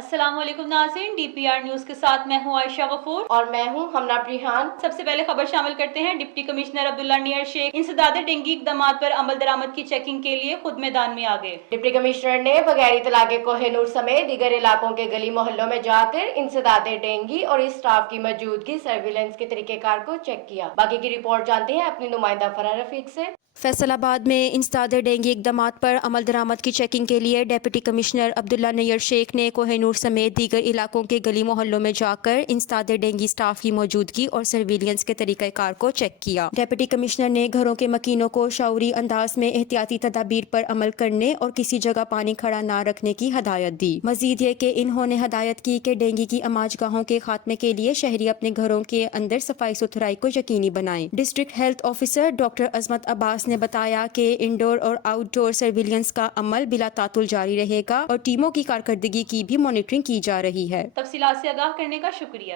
السلام علیکم ناظرین، ڈی پی آر نیوز کے ساتھ میں ہوں عائشہ غفور اور میں ہوں ہمنا پریحان۔ سب سے پہلے خبر شامل کرتے ہیں۔ ڈپٹی کمشنر عبداللہ نیئر شیخ انسداد ڈینگی اقدامات پر عمل درآمد کی چیکنگ کے لیے خود میدان میں آگئے۔ ڈپٹی کمشنر نے بغیر اطلاع کے کوہ نور سمیت دیگر علاقوں کے گلی محلوں میں جا کر انسداد ڈینگی اور اسٹاف کی موجودگی سرویلنس کے طریقہ کار کو چیک کیا۔ باقی کی رپورٹ جانتے ہیں اپنی نمائندہ فرح رفیق سے۔ فیصل آباد میں انسداد ڈینگی اقدامات پر عمل درآمد کی چیکنگ کے لیے ڈپٹی کمشنر عبداللہ نیئر شیخ نے کوہ نور سمیت دیگر علاقوں کے گلی محلوں میں جا کر انسداد ڈینگی سٹاف کی موجودگی اور سرویلنس کے طریقہ کار کو چیک کیا۔ ڈپٹی کمشنر نے گھروں کے مکینوں کو شعوری انداز میں احتیاطی تدابیر پر عمل کرنے اور کسی جگہ پانی کھڑا نہ رکھنے کی ہدایت دی۔ مزید یہ کہ انہوں نے ہدایت کی کہ ڈینگی کی اماج گاہوں کے خاتمے کے لیے شہری اپنے گھروں کے اندر صفائی ستھرائی کو یقینی بنائیں۔ ڈسٹرکٹ ہیلتھ آفیسر ڈاکٹر عظمت عباس نے بتایا کہ انڈور اور آؤٹ ڈور سرویلنس کا عمل بلا تعطل جاری رہے گا اور ٹیموں کی کارکردگی کی بھی مانیٹرنگ کی جا رہی ہے۔ تفصیلات سے آگاہ کرنے کا شکریہ۔